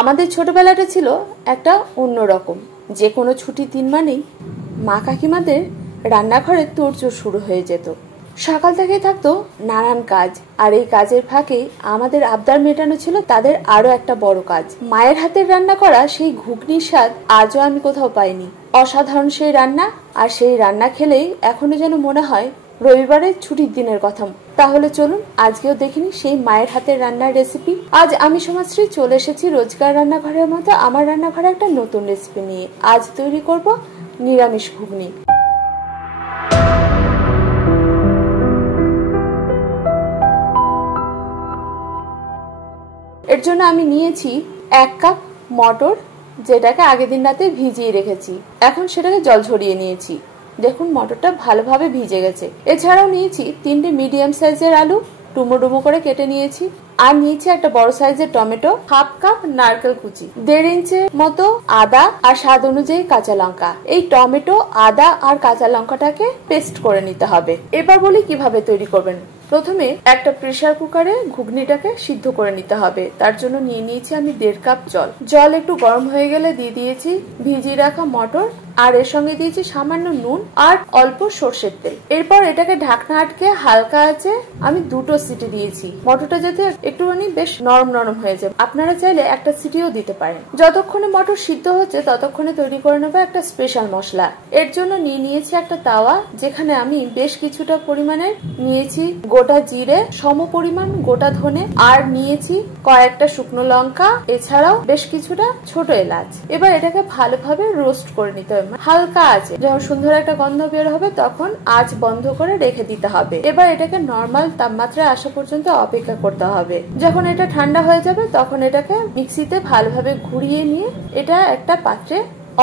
আমাদের ছোটবেলাটা ছিল একটা অন্যরকম। যে কোনো ছুটির দিন মানেই মা কাকিমাদের রান্নাঘরে তোড়জোড় শুরু হয়ে যেত। সকাল থেকেই থাকতো নানান কাজ, আর এই কাজের ফাঁকে আমাদের আবদার মেটানো ছিল তাদের আরো একটা বড় কাজ। মায়ের হাতের রান্না করা সেই ঘুগনির স্বাদ আজও আমি কোথাও পাইনি। অসাধারণ সেই রান্না, আর সেই রান্না খেলেই এখনো যেন মনে হয় রবিবারের ছুটির দিনের কথা। তাহলে চলুন আজকেও দেখিনি সেই মায়ের হাতের রান্নার রেসিপি। আজ আমি সমাজশ্রী চলে এসেছি রোজকার রান্নাঘরের মতো আমার রান্নাঘরে একটা নতুন রেসিপি নিয়ে। আজ তৈরি করব নিরামিষ ঘুগনি। এর জন্য আমি নিয়েছি 1 কাপ মটর, যেটাকে আগের দিন রাতে ভিজিয়ে রেখেছি। এখন সেটাকে জল ঝরিয়ে নিয়েছি। দেখুন মটরটা ভালোভাবে ভিজে গেছে। এছাড়াও নিয়েছি 3টে মিডিয়াম সাইজের আলু, ডুমো ডুমো করে কেটে নিয়েছি। আর নিয়েছি একটা বড় সাইজের টমেটো, 1/2 কাপ নারকেল কুচি, 1.5 ইঞ্চের মতো আদা, আর স্বাদ অনুযায়ী কাঁচা লঙ্কা। এই টমেটো, আদা আর কাঁচা লঙ্কাটাকে পেস্ট করে নিতে হবে। এবার বলি কিভাবে তৈরি করবেন। প্রথমে একটা প্রেসার কুকারে ঘুগনিটাকে সিদ্ধ করে নিতে হবে। তার জন্য নিয়ে নিয়েছি আমি 1.5 কাপ জল। জল একটু গরম হয়ে গেলে দিয়ে দিয়েছি ভিজিয়ে রাখা মটর, আর এর সঙ্গে দিয়েছি সামান্য নুন আর অল্প সর্ষের তেল। এরপর এটাকে ঢাকনা আটকে হালকা আছে আমি 2টো সিটি দিয়েছি, মটরটা যাতে একটুখানি বেশ নরম নরম হয়ে যায়। আপনারা চাইলে একটা সিটিও দিতে পারেন। যতক্ষণে মটর সিদ্ধ হচ্ছে ততক্ষণে তৈরি করে নেবো একটা স্পেশাল মশলা। এর জন্য নিয়ে নিয়েছি একটা তাওয়া, যেখানে আমি বেশ কিছুটা পরিমাণে নিয়েছি গোটা জিরে, সম পরিমাণ গোটা ধনে, আর নিয়েছি কয়েকটা শুকনো লঙ্কা, এছাড়াও বেশ কিছুটা ছোট এলাচ। এবার এটাকে ভালোভাবে রোস্ট করে নিতে হবে। হালকা আছে, যখন সুন্দর একটা গন্ধ বের হবে তখন আঁচ বন্ধ করে রেখে দিতে হবে। এবার এটাকে নরমাল তাপমাত্রায় আসা পর্যন্ত অপেক্ষা করতে হবে। যখন এটা ঠান্ডা হয়ে যাবে তখন এটাকে মিক্সিতে ভালোভাবে ঘুরিয়ে নিয়ে এটা একটা পাত্রে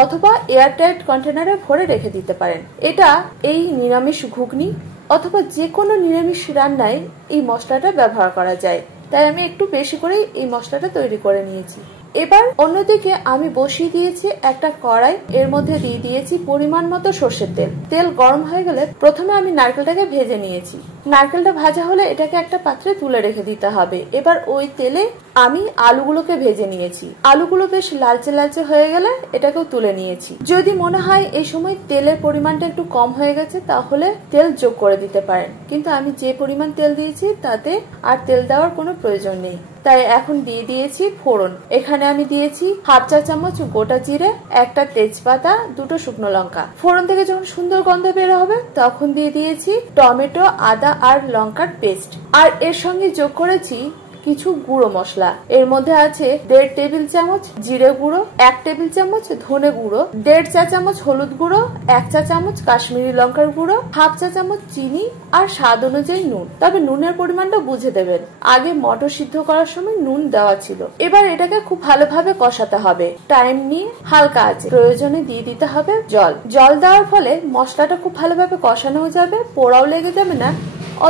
অথবা এয়ারটাইট কন্টেনারে ভরে রেখে দিতে পারেন। এটা এই নিরামিষ ঘুগনি অথবা যে কোনো নিরামিষ রান্নায় এই মশলাটা ব্যবহার করা যায়, তাই আমি একটু বেশি করেই এই মশলাটা তৈরি করে নিয়েছি। এবার অন্যদিকে আমি বসিয়ে দিয়েছি একটা কড়াই, এর মধ্যে দিয়ে দিয়েছি পরিমাণ মতো সর্ষের তেল। তেল গরম হয়ে গেলে প্রথমে আমি নারকেলটাকে ভেজে নিয়েছি। নারকেলটা ভাজা হলে এটাকে একটা পাত্রে তুলে রেখে দিতে হবে। এবার ওই তেলে আমি আলুগুলোকে ভেজে নিয়েছি। আলুগুলো বেশ লালচে লালচে হয়ে গেলে এটাকেও তুলে নিয়েছি। যদি মনে হয় এই সময় তেলের পরিমাণটা একটু কম হয়ে গেছে তাহলে তেল যোগ করে দিতে পারেন, কিন্তু আমি যে পরিমাণ তেল দিয়েছি তাতে আর তেল দেওয়ার কোনো প্রয়োজন নেই। তাই এখন দিয়ে দিয়েছি ফোড়ন। এখানে আমি দিয়েছি 1/2 চা চামচ গোটা জিরে, একটা তেজপাতা, 2টো শুকনো লঙ্কা। ফোড়ন থেকে যখন সুন্দর গন্ধ বের হবে তখন দিয়ে দিয়েছি টমেটো, আদা আর লঙ্কার পেস্ট। আর এর সঙ্গে যোগ করেছি কিছু গুঁড়ো মশলা। এর মধ্যে আছে 1.5 টেবিল চামচ জিরে গুঁড়ো, 1 টেবিল চামচ ধনে গুঁড়ো, 1.5 চা চামচ হলুদ গুঁড়ো, 1 চা চামচ কাশ্মীরি লঙ্কার গুঁড়ো, 1/2 চা চামচ চিনি, আর স্বাদ অনুযায়ী নুন। তবে নুনের পরিমাণটা বুঝে দেবেন, আগে মটর সিদ্ধ করার সময় নুন দেওয়া ছিল। এবার এটাকে খুব ভালোভাবে কষাতে হবে, টাইম নিয়ে হালকা আছে। প্রয়োজনে দিয়ে দিতে হবে জল। জল দেওয়ার ফলে মশলাটা খুব ভালোভাবে কষানো যাবে, পোড়াও লেগে যাবে না,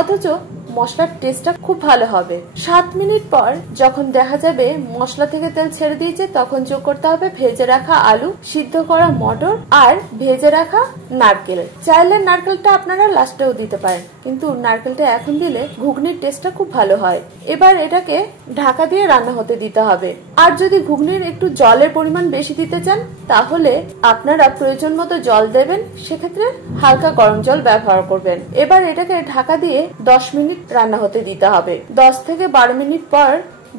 অথচ মশলার টেস্টটা খুব ভালো হবে। 7 মিনিট পর যখন দেখা যাবে মশলা থেকে তেল ছেড়ে দিয়েছে তখন যোগ করতে হবে ভেজে রাখা আলু, সিদ্ধ করা মটর আর ভেজে রাখা নারকেল। চাইলে নারকেলটা আপনারা লাস্টেও দিতে পারেন, কিন্তু নারকেলটা এখন দিলে ঘুগনির টেস্টটা খুব ভালো হয়। এবার এটাকে ঢাকা দিয়ে রান্না হতে দিতে হবে। আর যদি ঘুগনির একটু জলের পরিমাণ বেশি দিতে চান তাহলে আপনারা প্রয়োজন মতো জল দেবেন, সেক্ষেত্রে হালকা গরম জল ব্যবহার করবেন। এবার এটাকে ঢাকা দিয়ে 10 মিনিট রান্না হতে দিতে হবে। 10 থেকে 12 মিনিট পর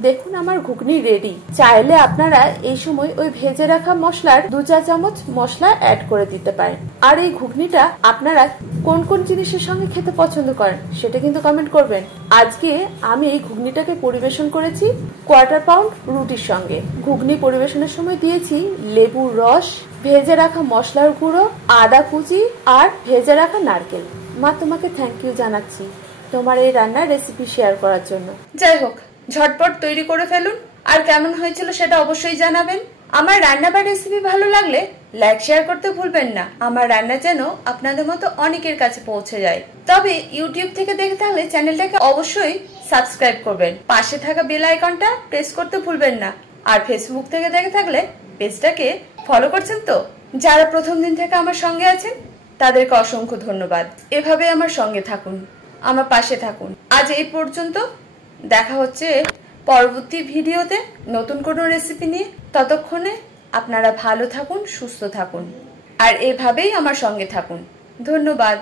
দেখুন আমার ঘুগনি রেডি। চাইলে আপনারা এই সময় ওই ভেজে রাখা মশলার 2 চা চামচ মশলা অ্যাড করে দিতে পারেন। আর এই ঘুগনিটা আপনারা কোন কোন জিনিসের সঙ্গে খেতে পছন্দ করেন সেটা কিন্তু কমেন্ট করবেন। আজকে আমি এই ঘুগনিটাকে পরিবেশন করেছি 1/4 পাউন্ড রুটির সঙ্গে। ঘুগনি পরিবেশনের সময় দিয়েছি লেবুর রস, ভেজে রাখা মশলার গুঁড়ো, আদা কুচি আর ভেজে রাখা নারকেল। মা, তোমাকে থ্যাংক ইউ জানাচ্ছি তোমার এই রান্নার রেসিপি শেয়ার করার জন্য। যাই হোক, ঝটপট তৈরি করে ফেলুন, আর কেমন হয়েছিল সেটা অবশ্যই জানাবেন। আমার রান্না বা রেসিপি ভালো লাগলে লাইক শেয়ার করতে ভুলবেন না। আমার রান্না যেন আপনাদের মতো অনেকের কাছে পৌঁছে যায়। তবে ইউটিউব থেকে দেখে থাকলে চ্যানেলটাকে অবশ্যই সাবস্ক্রাইব করবেন, পাশে থাকা বেল আইকনটা প্রেস করতে ভুলবেন না। আর ফেসবুক থেকে দেখে থাকলে পেজটাকে ফলো করছেন তো? যারা প্রথম দিন থেকে আমার সঙ্গে আছেন তাদেরকে অসংখ্য ধন্যবাদ। এভাবে আমার সঙ্গে থাকুন, আমার পাশে থাকুন। আজ এই পর্যন্ত, দেখা হচ্ছে পরবর্তী ভিডিওতে নতুন কোনো রেসিপি নিয়ে। ততক্ষণে আপনারা ভালো থাকুন, সুস্থ থাকুন আর এভাবেই আমার সঙ্গে থাকুন। ধন্যবাদ।